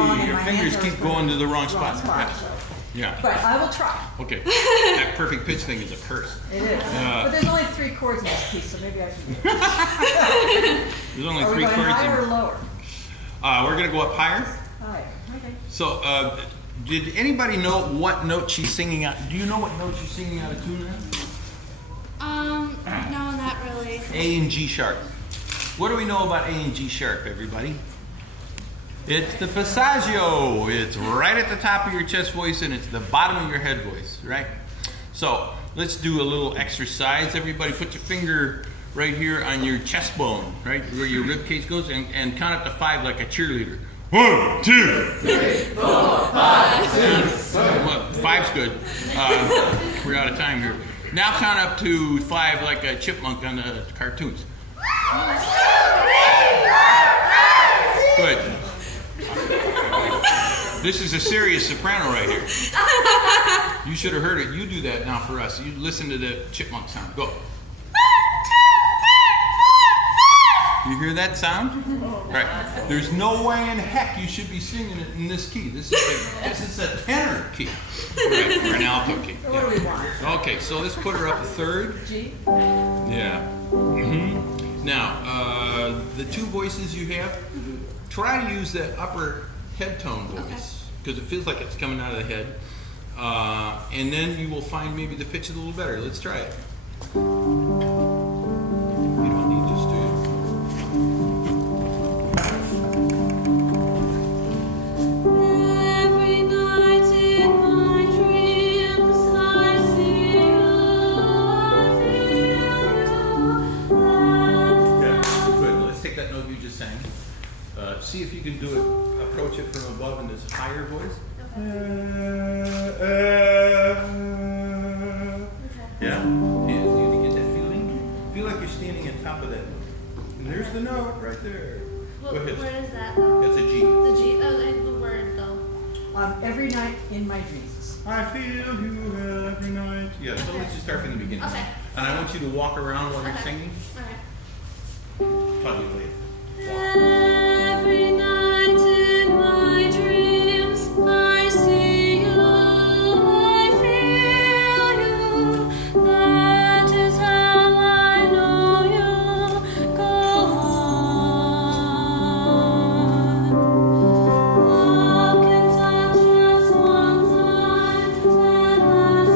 wrong and your my fingers hands are keep going to the wrong spot. So. Yeah. But I will try. Okay. That perfect pitch thing is a curse. It is. But there's only 3 chords in this piece, so maybe I can do it. There's only Are 3 we going chords. higher or lower? We're going to go up higher. Higher. Okay. So, did anybody know what note she's singing out? Do you know what note she's singing out of tune now? No, not really. A and G sharp. What do we know about A and G sharp, everybody? It's the passaggio. It's right at the top of your chest voice and it's the bottom of your head voice, right? So let's do a little exercise. Everybody put your finger right here on your chest bone, right where your rib cage goes, and count up to 5 like a cheerleader. 1, 2, 3, 4, 5, 6, 7. Well, 5's good. We're out of time here. Now count up to 5 like a chipmunk on the cartoons. Good. This is a serious soprano right here. You should have heard it. You do that now for us. You listen to the chipmunk sound. Go. You hear that sound? Right. There's no way in heck you should be singing it in this key. This is a tenor key. Right, or an alto key. What do we want? Okay, so let's put her up a 3rd. G? Yeah. Now, the 2 voices you have, try to use that upper head tone voice because it feels like it's coming out of the head. And then you will find maybe the pitch is a little better. Let's try it. You don't need this, do you? Every night in my dreams I see you, I feel you. Yeah, good. Let's take that note you just sang. See if you can do it, approach it from above in this higher voice. Yeah? Do you get that feeling? Feel like you're standing on top of that note. And there's the note right there. What, Go ahead. where is that? That's a G. The G. Oh, and the word though. Every night in my dreams. I feel you every night. Yeah, so let's just start from the beginning. Okay. And I want you to walk around while you're Okay. singing. Okay. Probably later. Every night in my dreams I see you, I feel you. That is how I know you. Go on. Look and touch just one time, and ask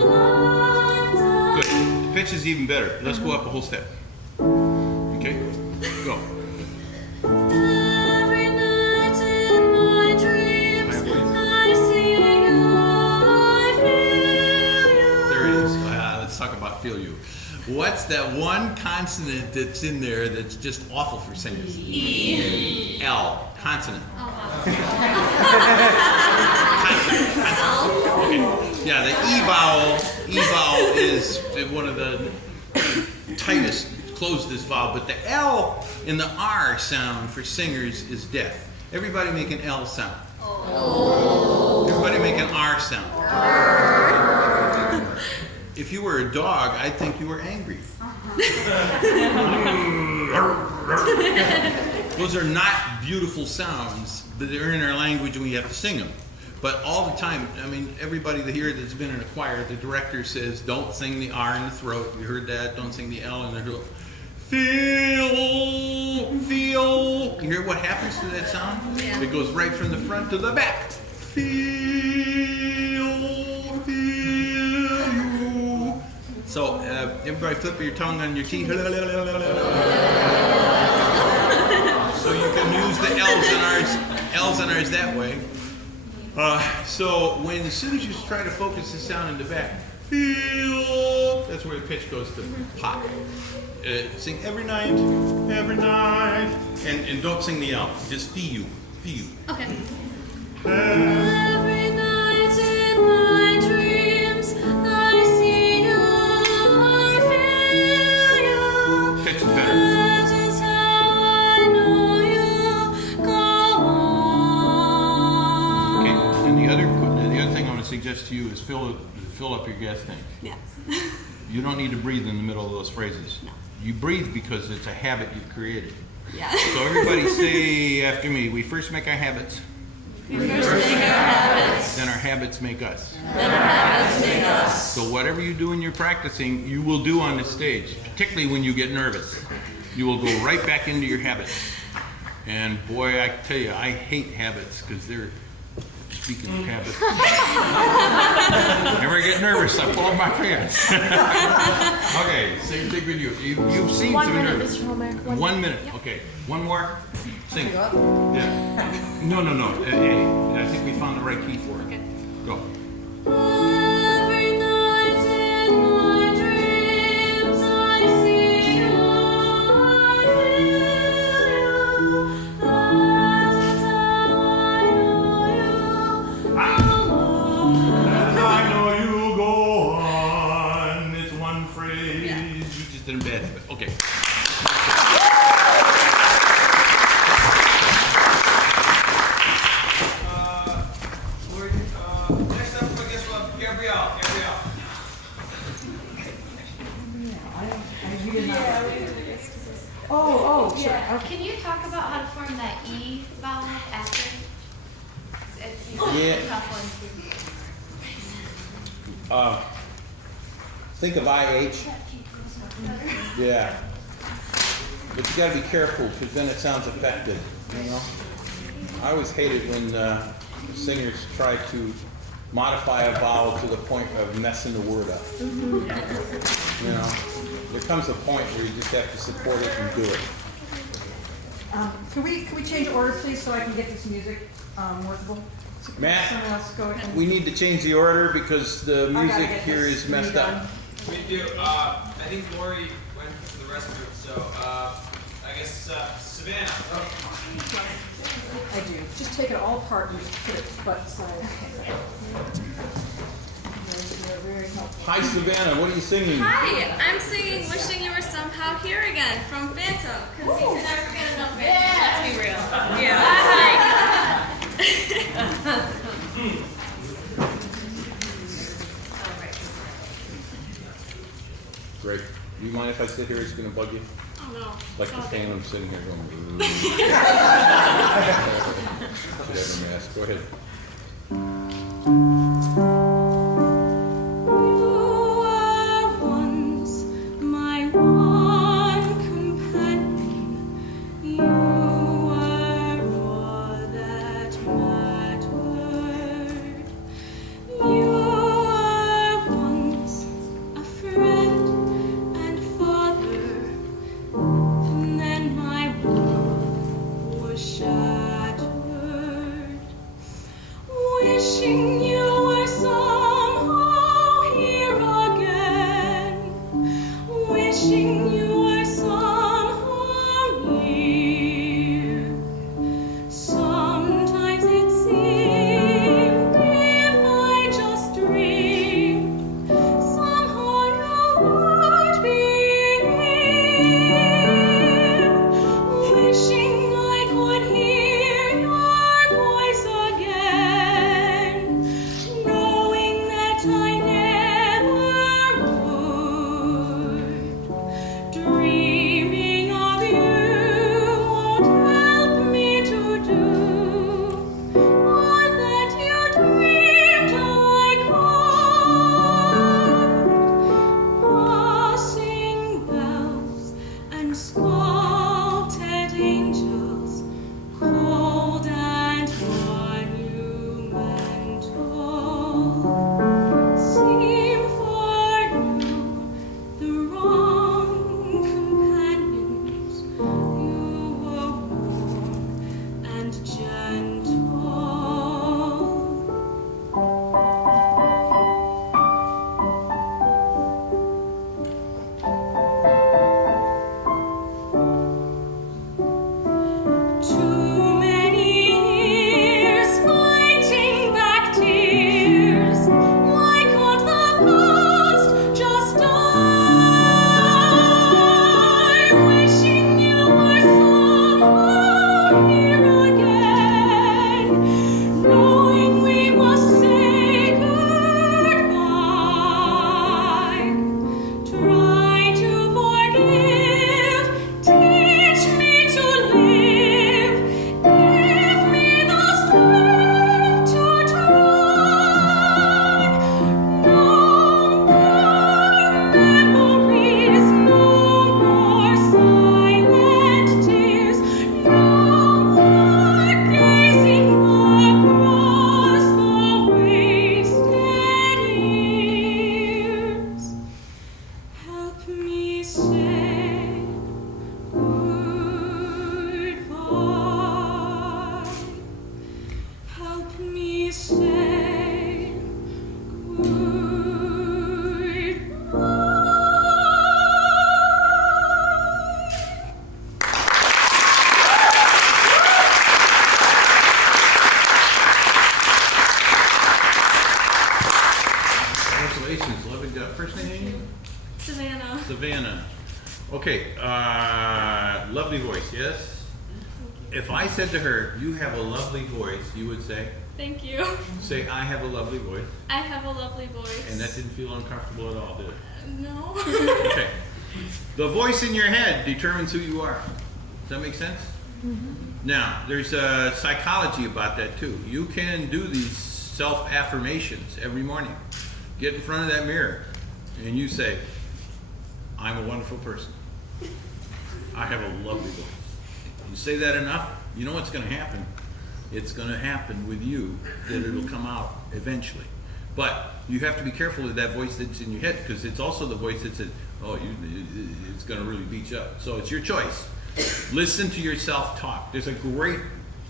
for a lifetime. Good. The pitch is even better. Let's go up a whole step. Okay? Go. Every night in my dreams, High voice. I see you, I feel you. There it is. Let's talk about feel you. What's that one consonant that's in there that's just awful for singers? E. L. Consonant. Oh, Consonant. Okay. Yeah, the E vowel. E vowel is one of the tightest, closest vowel, but the L in the R sound for singers is deaf. Everybody make an L sound. Everybody make an R sound. If you were a dog, I'd think you were angry. Those are not beautiful sounds, but they're in our language and we have to sing them. But all the time, I mean, everybody here that's been in a choir, the director says, don't sing the R in the throat. You heard that? Don't sing the L in the throat. Feel. You hear what happens to that sound? Yeah. It goes right from the front to the back. Feel you. So everybody flip your tongue on your teeth. So you can use the L's and R's that way. So when as soon as you try to focus the sound in the back, feel, that's where the pitch goes to pop. Sing every night, and don't sing the L. Just feel. okay. Every night in my dreams, I see you, I feel you. Pitch is better. That is how I know you. Go on. Okay. And the other thing I want to suggest to you is fill up your gas tank. Yeah. You don't need to breathe in the middle of those phrases. No. You breathe because it's a habit you've created. Yeah. So everybody say after me. We first make our habits, We first make our habits, then our habits make us. then our habits make us. So whatever you do in your practicing, you will do on the stage, particularly when you get nervous. You will go right back into your habits. And boy, I tell you, I hate habits because they're, speaking of habits, whenever I get nervous, I pull up my pants. Okay, same thing with you. You've seen some nervous. 1 minute, okay. One more, sing it. Yeah. No. Hey, I think we found the right key for it. Go. Every night in my dreams I see you, I feel you. That's how I know you. I know you go on. It's one phrase. Yeah. You just did a bad habit. Okay. Next up, I guess we'll have Gabrielle. You did not. Oh, sure. Yeah. Okay. Can you talk about how to form that E vowel after? It's Yeah. a tough one too. Think of IH. Yeah. But you gotta be careful because then it sounds effective, you know? I always hated when singers try to modify a vowel to the point of messing the word up. You know? There comes a point where you just have to support it and do it. Can we change order, please, so I can get this music workable? Matt? Someone else go ahead. We need to change the order because the I gotta music get here this is messed redone. up. We do. I think Lori went to the restroom, so I guess Savannah. I do. Just take it all apart and just put it butt side. You're very helpful. Hi Savannah, what are you singing? Hi, I'm singing Wishing You Were Somehow Here Again from Phantom, because you can never get enough Phantom. Let's be real. Yeah. Great. Do you mind if I sit here? It's gonna bug you? Oh no. Like the phantom sitting here going. Should have a mask. Go ahead. You were once my one companion. You were all that mattered. You were once a friend and father. And then my world was shattered. Yes. If I said to her, "You have a lovely voice," you would say, Thank you. "Say, I have a lovely voice," I have a lovely voice. and that didn't feel uncomfortable at all, did it? No. Okay. The voice in your head determines who you are. Does that make sense? Now, there's psychology about that too. You can do these self-affirmations every morning. Get in front of that mirror and you say, "I'm a wonderful person. I have a lovely voice." You say that enough, you know what's going to happen. It's going to happen with you, that it'll come out eventually. But you have to be careful with that voice that's in your head, because it's also the voice that says, it's going to really beat you up. So it's your choice. Listen to yourself talk. There's a great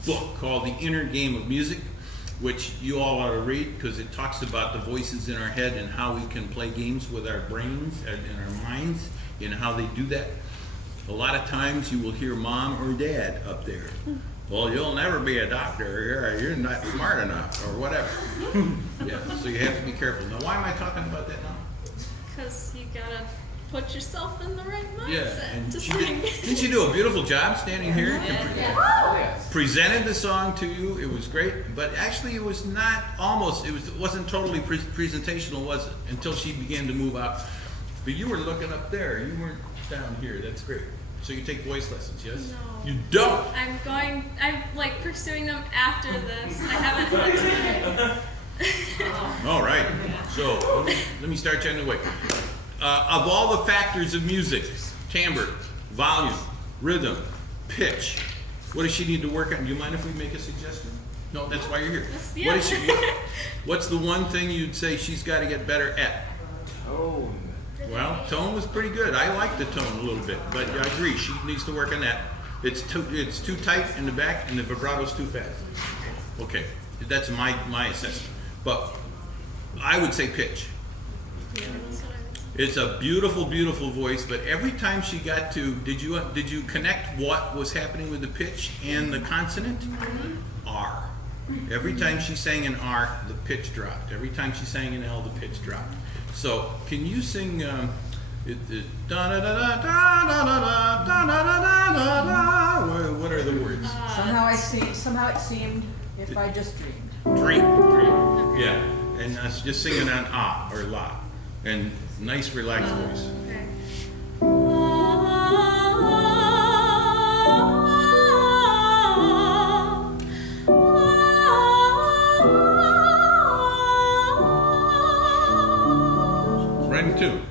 book called The Inner Game of Music, which you all ought to read, because it talks about the voices in our head and how we can play games with our brains and our minds and how they do that. A lot of times you will hear mom or dad up there. "Well, you'll never be a doctor. You're not smart enough," or whatever. Yeah, so you have to be careful. Now, why am I talking about that now? Because you gotta put yourself in the right Yeah, mindset and to she sing. didn't she do a beautiful job standing here? Presented the song to you. It was great, but actually it was not almost. It wasn't totally presentational, was it? Until she began to move out. But you were looking up there. You weren't down here. That's great. So you take voice lessons, yes? No. You don't. I'm like pursuing them after this. I haven't. All right. So let me start you on the way. Of all the factors of music, timbre, volume, rhythm, pitch, what does she need to work on? Do you mind if we make a suggestion? No, that's why you're here. Yeah. What's the one thing you'd say she's got to get better at? Tone. Well, tone was pretty good. I like the tone a little bit, but I agree. She needs to work on that. It's too tight in the back, and the vibrato's too fast. Okay, that's my assessment. But I would say pitch. It's a beautiful, beautiful voice, but every time she got to, did you connect what was happening with the pitch and the consonant? R. Every time she sang an R, the pitch dropped. Every time she sang an L, the pitch dropped. So, can you sing da da da da da da da da da da da? What are the words? Somehow it seemed, if I just dreamed. Dream. Yeah, and just sing it on ah or la, and nice relaxed voice. Right in tune.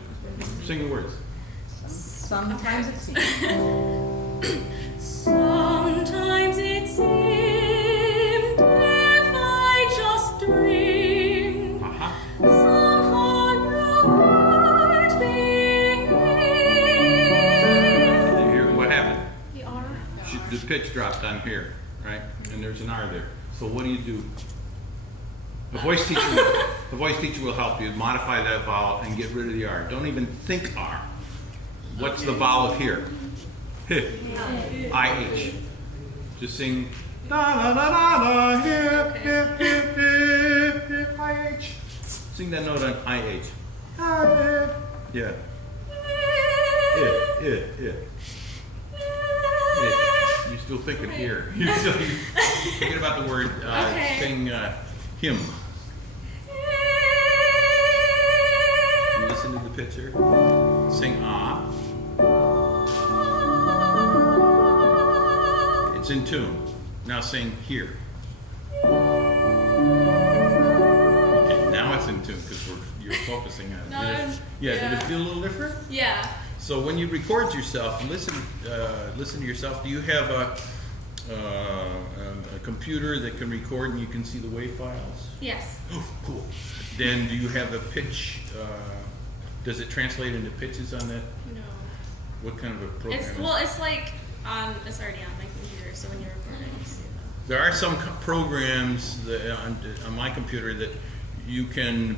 Sing the words. Sometimes it seemed. Sometimes it seemed if I just dreamed, somehow you weren't behind. You hear what happened? The R. The pitch dropped on here, right? And there's an R there. So what do? The voice teacher will help you modify that vowel and get rid of the R. Don't even think R. What's the vowel of here? IH. Just sing da da da da da hip hip hip hip hip IH. Sing that note on IH. Yeah. It. You're still thinking here. You're thinking about the word. Sing hymn. Listen to the picture. Sing ah. It's in tune. Now sing here. Okay, now it's in tune because you're focusing on it. Did it feel a little different? Yeah. So when you record yourself, listen to yourself. Do you have a computer that can record and you can see the WAV files? Yes. Oh, cool. Then do you have a pitch? Does it translate into pitches on that? No. What kind of a program? It's like it's already on my computer, so when you record it, you see it. There are some programs that, on my computer that you can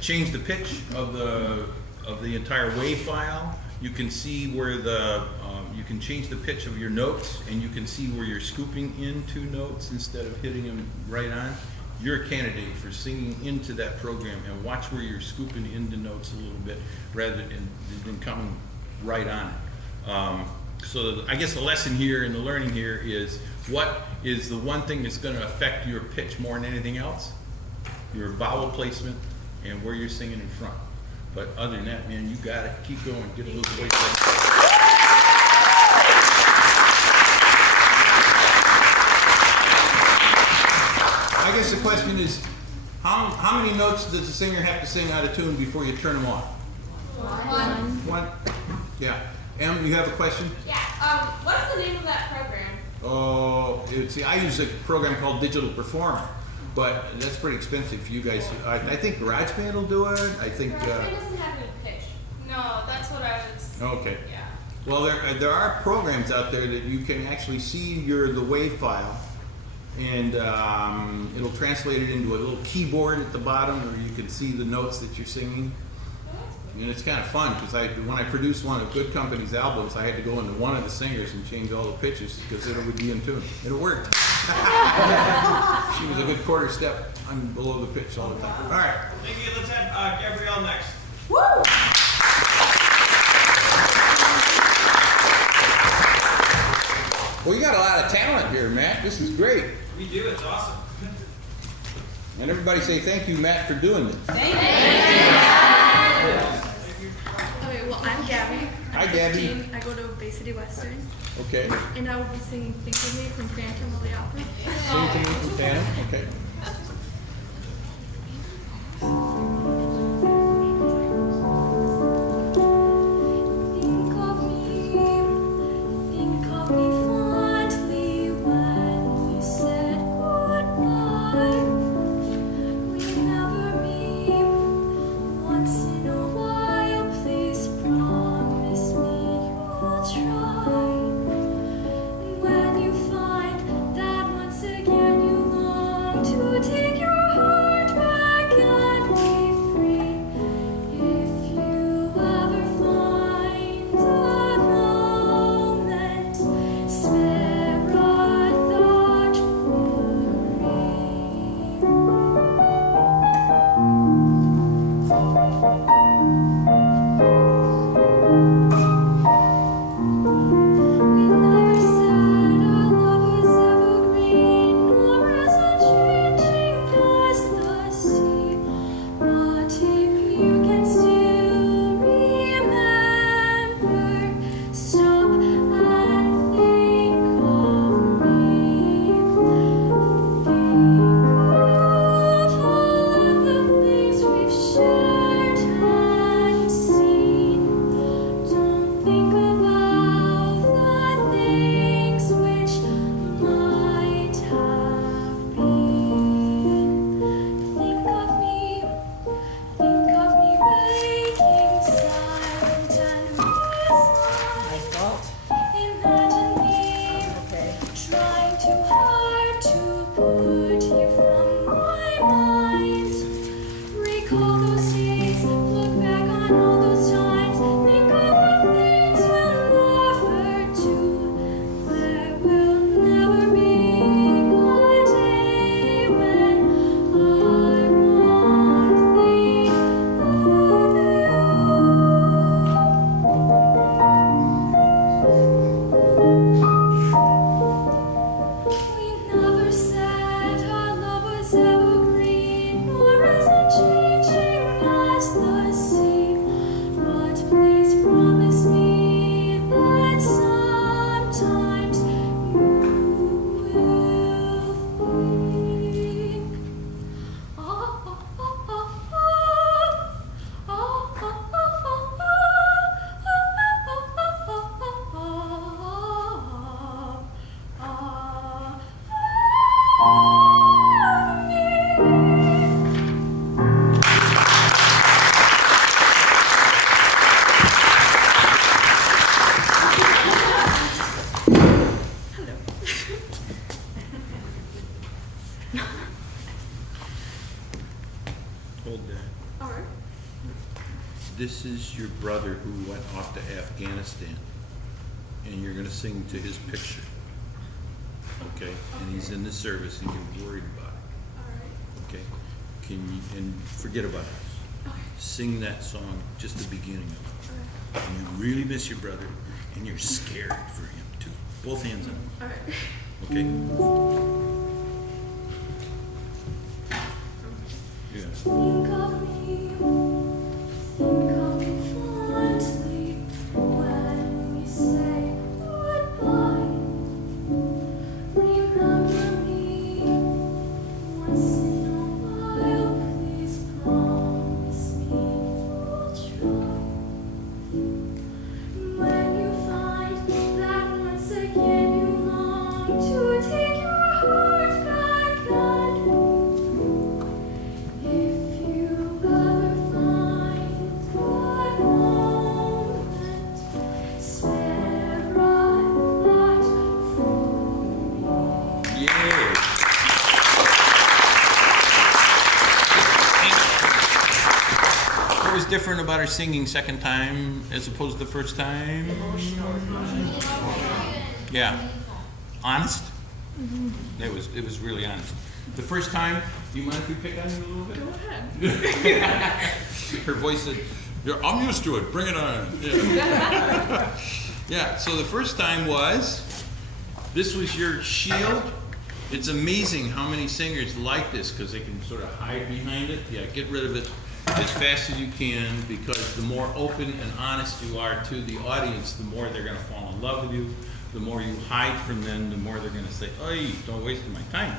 change the pitch of the entire WAV file. You can see where you can change the pitch of your notes, and you can see where you're scooping into notes instead of hitting them right on. You're a candidate for singing into that program, and watch where you're scooping into notes a little bit rather than coming right on it. So I guess the lesson here and the learning here is, what is the one thing that's going to affect your pitch more than anything else? Your vowel placement and where you're singing in front. But other than that, man, you got it. Keep going. Get a little voice. I guess the question is, how many notes does the singer have to sing out of tune before you turn them off? One. Yeah. Em, you have a question? Yeah. What's the name of that program? Oh, see, I use a program called Digital Performer, but that's pretty expensive for you guys. I think GarageBand will do it. I think. GarageBand doesn't have any pitch. No, that's what I was. Okay. Yeah. Well, there are programs out there that you can actually see the WAV file, and it'll translate it into a little keyboard at the bottom, where you can see the notes that you're singing. And it's kind of fun, because when I produced one of Good Company's albums, I had to go into one of the singers and change all the pitches because it would be in tune. It worked. She was a good quarter step. I'm below the pitch all the time. All right. Thank you. Let's have Gabrielle next. Woo! Well, you got a lot of talent here, Matt. This is great. We do. It's awesome. And everybody say thank you, Matt, for doing this. Thank you. Okay, well, I'm Gabby. Hi, Gabby. 15. I go to Bay City Western, Okay. and I will be singing Think of Me from Phantom of the Opera. Sing to me from Phantom. Okay. Think of me fondly when we said goodbye. Remember me once in a while, please promise me you'll try. And when you find that once again you long to take your heart back and be free, if you ever find a moment, spare a thought for me. We never said our love was evergreen, nor as unchanging as the sea. But if you can still remember, stop and think of me. Think of all of the things we've shared and seen. Don't think about the things which might have been. Think of me waking silent and resigned. Imagine me trying too hard to put you from my mind. Recall those days, look back on all those times. Think of the things we'll never do. There will never be a day when I won't think of you. We never said our love was evergreen, nor as unchanging as the sea. But please promise me that sometimes you Hold that. All right. This is your brother who went off to Afghanistan, and you're going to sing to his picture. Okay? And he's in the service, and you're worried about it. All right. Okay? Can you, and forget about us. Okay. Sing that song, just the beginning of it. And you really miss your brother. And you're scared for him too. Both hands up. All right. Okay? Yeah. Think of me fondly when we say goodbye. Remember me once in a while, please promise me you'll try. When you find that once again you long to take your heart back and if you ever find one moment, spare a thought for me. Yeah. What was different about her singing second time as opposed to the first time? Yeah. Honest? It was really honest. The first time, do you mind if we pick on you a little bit? Go ahead. Her voice said, "Yeah, I'm used to it, bring it on." Yeah. Yeah, so the first time this was your shield. It's amazing how many singers like this because they can sort of hide behind it. Yeah, get rid of it as fast as you can because the more open and honest you are to the audience, the more they're going to fall in love with you. The more you hide from them, the more they're going to say, "Hey, don't waste my time."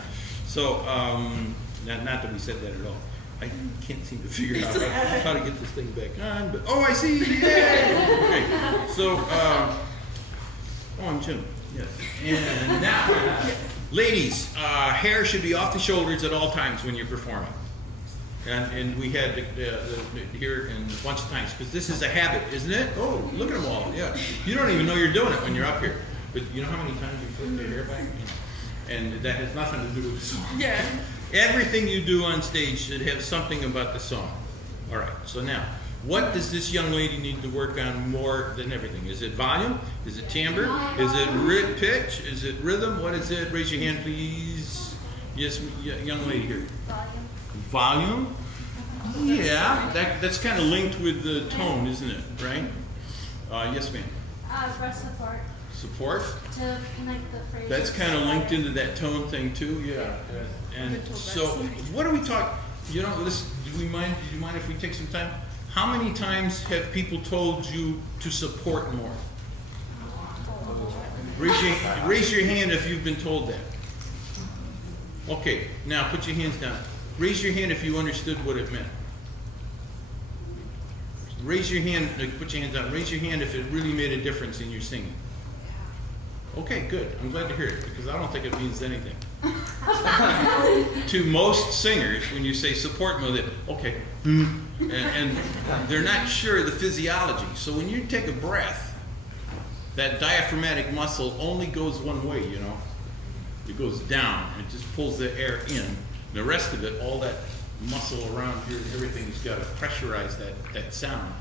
So, not that we said that at all. I can't seem to figure out how to get this thing back on, but oh, I see! Yay! Okay, so, I'm Jim. Yes. And now, ladies, hair should be off the shoulders at all times when you're performing. And we had here in a bunch of times because this is a habit, isn't it? Oh, look at them all! Yeah, you don't even know you're doing it when you're up here. But you know how many times you flip your hair back? And that has nothing to do with the song. Yeah. Everything you do on stage should have something about the song. All right, so now, what does this young lady need to work on more than everything? Is it volume? Is it timbre? Is it pitch? Is it rhythm? What is it? Raise your hand, please. Yes, young lady here. Volume? Yeah, that's kind of linked with the tone, isn't it? Right? Yes, ma'am. Breast support Support? to connect the phrases. That's kind of linked into that tone thing too, yeah. And so, what do we talk? You know, listen. Do you mind if we take some time? How many times have people told you to support more? Raise your hand if you've been told that. Okay, now put your hands down. Raise your hand if you understood what it meant. Raise your hand. Put your hands down. Raise your hand if it really made a difference in your singing. Okay, good. I'm glad to hear it because I don't think it means anything. To most singers, when you say support mode, okay, and they're not sure of the physiology. So when you take a breath, that diaphragmatic muscle only goes one way, you know. It goes down. It just pulls the air in. The rest of it, all that muscle around here, everything's got to pressurize that sound.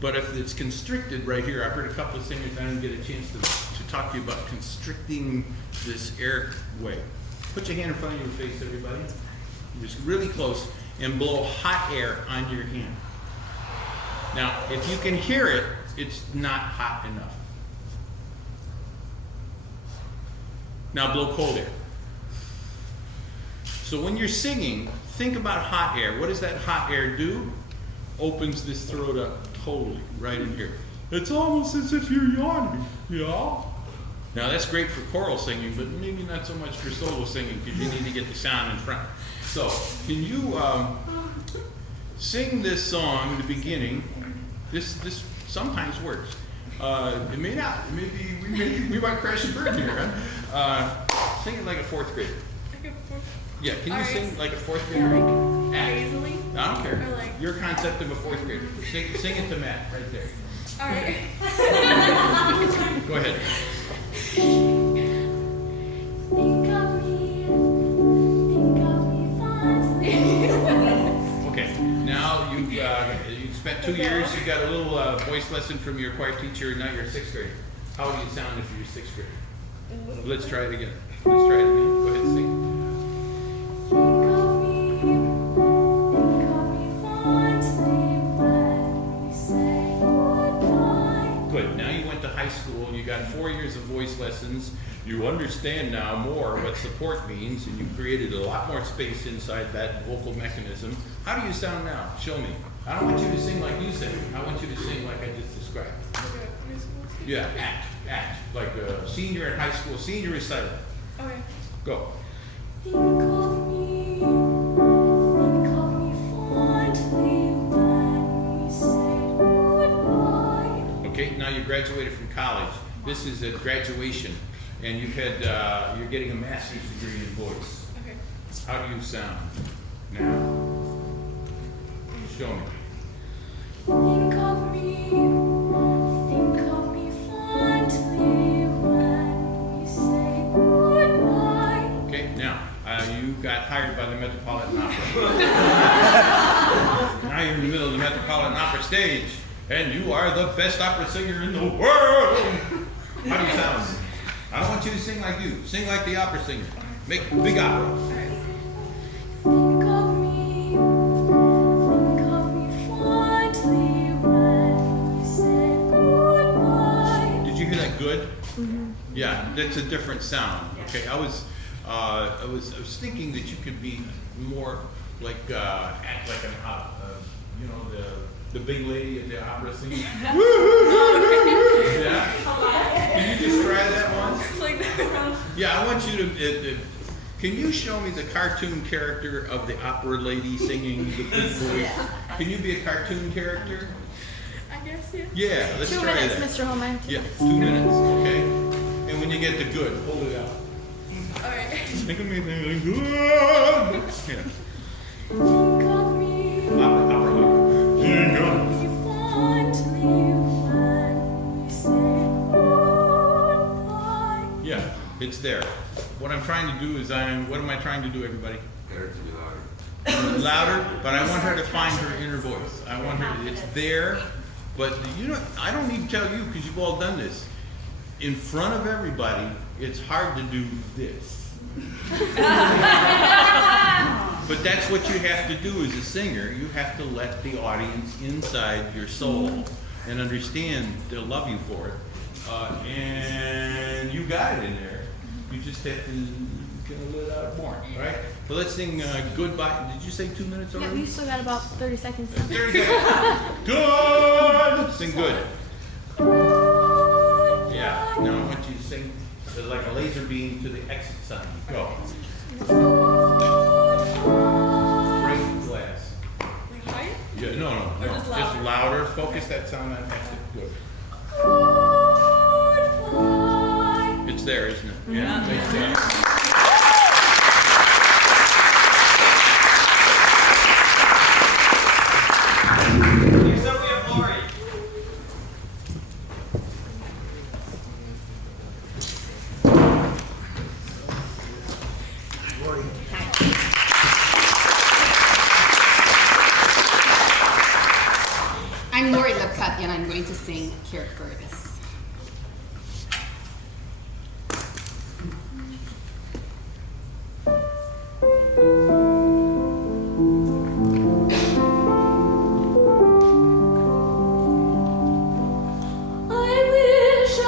But if it's constricted right here, I heard a couple of singers, I didn't get a chance to talk to you about constricting this airway. Put your hand in front of your face, everybody. Just really close, and blow hot air on your hand. Now, if you can hear it, it's not hot enough. Now blow cold air. So when you're singing, think about hot air. What does that hot air do? Opens this throat up totally, right in here. It's almost as if you're yawning, you know? Now that's great for choral singing, but maybe not so much for solo singing because you need to get the sound in front. So, can you sing this song, the beginning? This sometimes works. It may not. Maybe we might crash and burn here. Huh? Sing it like a fourth grader. Like a fourth. Yeah, can you Alright. sing like a fourth grader? Nasally. I don't care. Or like- Your concept of a fourth grader. Sing it to Matt right there. All right. Go ahead. Think of me fondly. Okay. Now you spent 2 years. You got a little voice lesson from your choir teacher. Now you're a sixth grader. How would you sound if you're a sixth grader? Let's try it again. Go ahead and sing. Think of me fondly when we say goodbye. Good. Now you went to high school You understand now more what support means, and you created a lot more space inside that vocal mechanism. How do you sound now? Show me. I don't want you to sing like you sing. I want you to sing like I just described. Okay, musical. Yeah, act. Like a senior in high school, senior recital. Okay. Go. Think of me fondly when we say goodbye. Okay, now you graduated from college. This is a graduation, and you're getting a master's degree in voice. Okay. How do you sound now? Show me. Think of me fondly when we say goodbye. Okay, now you got hired by the Metropolitan Opera. Now you're in the middle of the Metropolitan Opera stage, and you are the best opera singer in the world. How do you sound? I don't want you to sing like you. Sing like the opera singer. Make big opera. Think of me fondly when we say goodbye. Did you hear that good? Yeah, that's a different sound. Okay, I was thinking that you could be more like act like an the big lady at the opera singing. Yeah. Can you just try that once? Like that. Yeah, I want you to. Can you show me the cartoon character of the opera lady singing the big voice? Can you be a cartoon character? I guess, yeah. Yeah, let's 2 try minutes, that. Mr. Holman. Yeah, 2 minutes, okay? And when you get the good, hold it out. Alright. Think of me thinking good. Yeah. Think of me Opera. Think of fondly when we say goodbye. Yeah, it's there. What I'm trying to do is what am I trying to do, everybody? Get her to be louder. Louder, but I want her to find her inner voice. I want her, it's there, but I don't need to tell you because you've all done this. In front of everybody, it's hard to do this. But that's what you have to do as a singer. You have to let the audience inside your soul and understand they'll love you for it. And you got it in there. You just have to get a little out more, right? So let's sing Goodbye. Did you say 2 minutes Yeah, already? we still got about 30 seconds left. There you go. Good. Sing good. Yeah. Now I want you to sing like a laser beam to the exit sign. Go. Break glass. Higher? Yeah. No. Or just louder? Just louder. Focus that sound on exit. Good. Goodbye. It's there, isn't it? Yeah. It's there. Next up we have Lori. I'm Lori Lipcutt, and I'm going to sing Carrickfergus. I wish I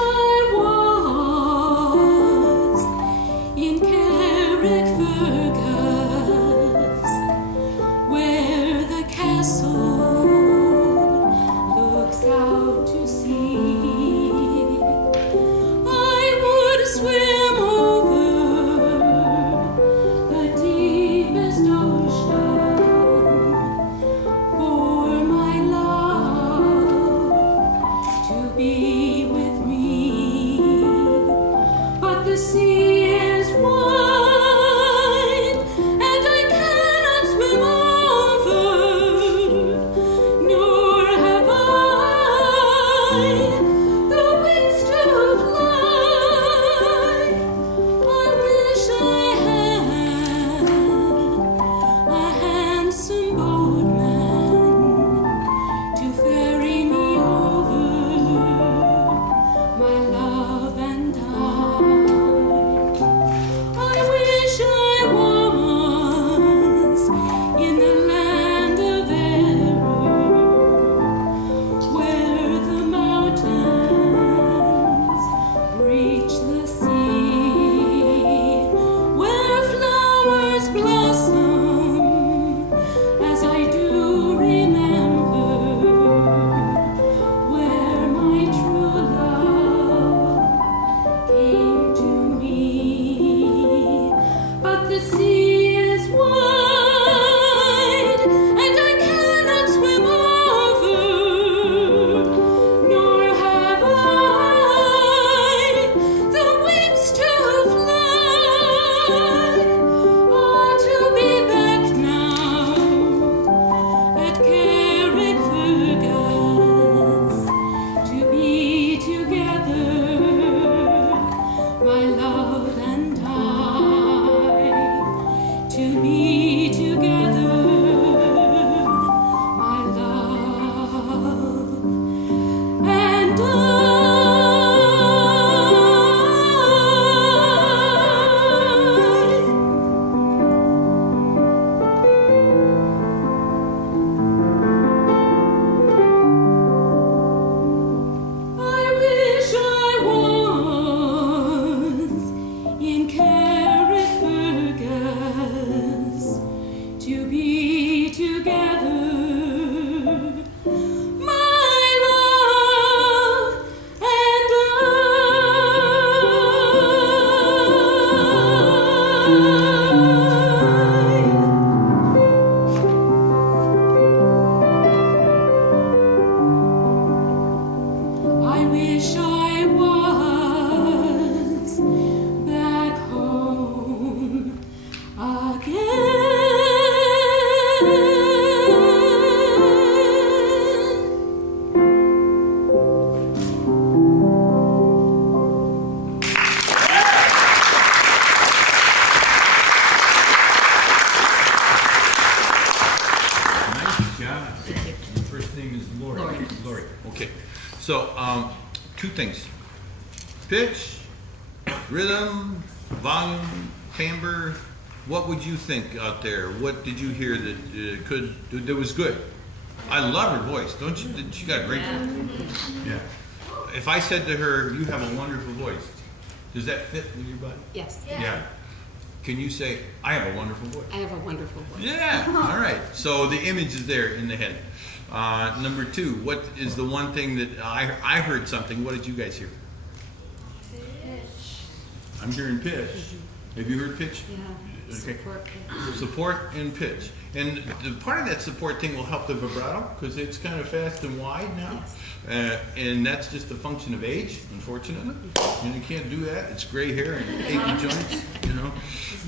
was in Carrickfergus, where the castle looks out to sea. I would swim over the deepest ocean for my love to be with me, but the sea is wide So, two things. Pitch, rhythm, volume, timbre. What would you think out there? What did you hear that was good? I love her voice. Don't you? She got a great voice. Yeah. If I said to her, "You have a wonderful voice," does that fit with your body? Yes. Yeah. Can you say, "I have a wonderful voice"? I have a wonderful voice. Yeah. All right. So the image is there in the head. Number two, what is the one thing that I heard something? What did you guys hear? Pitch. I'm hearing pitch. Have you heard pitch? Yeah. Okay. Support. Support and pitch. And the part of that support thing will help the vibrato because it's kind of fast and wide now. Yes. And that's just a function of age, unfortunately. And you can't do that. It's gray hair and achy joints, you know.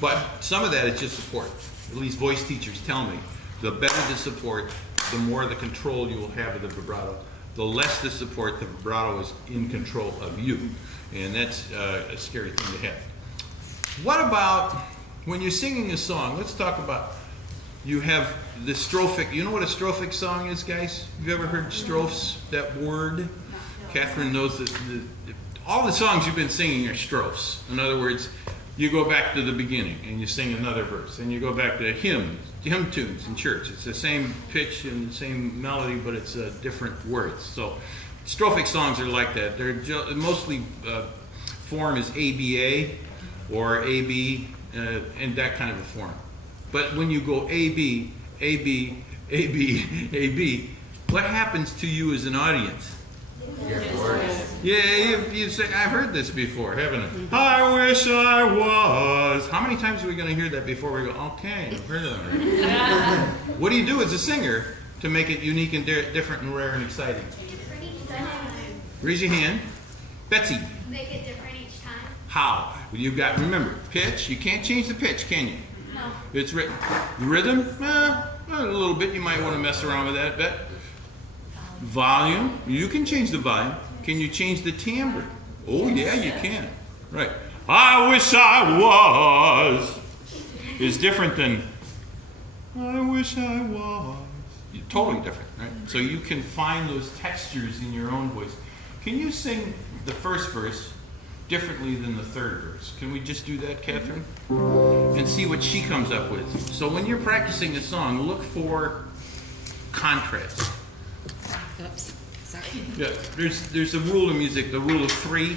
But some of that is just support. At least voice teachers tell me. The better the support, the more the control you will have of the vibrato. The less the support, the vibrato is in control of you. And that's a scary thing to have. What about when you're singing a song? Let's talk about, you have the strophic. You know what a strophic song is, guys? Have you ever heard strophes, that word? Catherine knows that all the songs you've been singing are strophes. In other words, you go back to the beginning and you sing another verse. And you go back to hymn tunes in church. It's the same pitch and the same melody, but it's different words. So strophic songs are like that. They're mostly form is ABA or AB, and that kind of a form. But when you go AB, AB, AB, AB, what happens to you as an audience? Yeah, you say, I've heard this before, haven't I? I wish I was. How many times are we going to hear that before we go, okay, I've heard that already. What do you do as a singer to make it unique and different and rare and exciting? Raise your hand. Betsy. Make it different each time. How? Well, you've got, remember, pitch. You can't change the pitch, can you? No. It's rhythm. A little bit. You might want to mess around with that. But volume. You can change the volume. Can you change the timbre? Oh yeah, you can. Right. I wish I was is different than I wish I was. Totally different, right? So you can find those textures in your own voice. Can you sing the first verse differently than the third verse? Can we just do that, Catherine? And see what she comes up with. So when you're practicing a song, look for contrast. Oops. Sorry. Yeah, there's a rule of music, the rule of 3.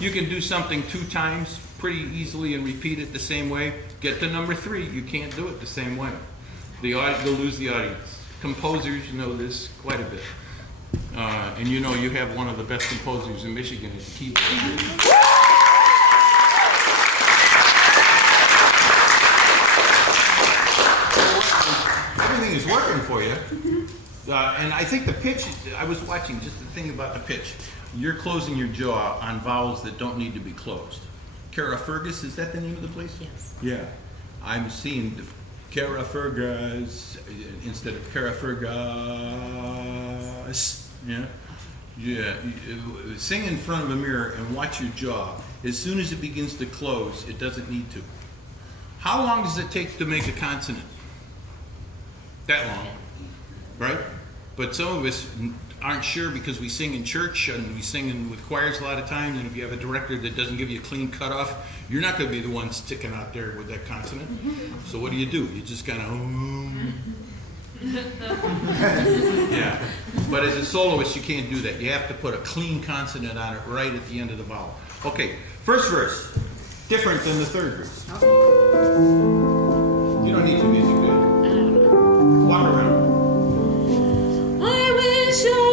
You can do something 2 times pretty easily and repeat it the same way. Get to number 3, you can't do it the same way. You'll lose the audience. Composers know this quite a bit. And you know you have one of the best composers in Michigan at the keyboard. Everything is working for you. And I think the pitch, I was watching just the thing about the pitch. You're closing your jaw on vowels that don't need to be closed. Cara Fergus, is that the name of the place? Yes. Yeah. I'm seeing Cara Fergus instead of Cara Fergus. Yeah. Yeah. Sing in front of a mirror and watch your jaw. As soon as it begins to close, it doesn't need to. How long does it take to make a consonant? That long, right? But some of us aren't sure because we sing in church and we sing with choirs a lot of times, and if you have a director that doesn't give you a clean cutoff, you're not going to be the one sticking out there with that consonant. So what do? You just kind of yeah. But as a soloist, you can't do that. You have to put a clean consonant on it right at the end of the vowel. Okay, first verse, different than the third verse. You don't need your music, do you? Walk around. I wish I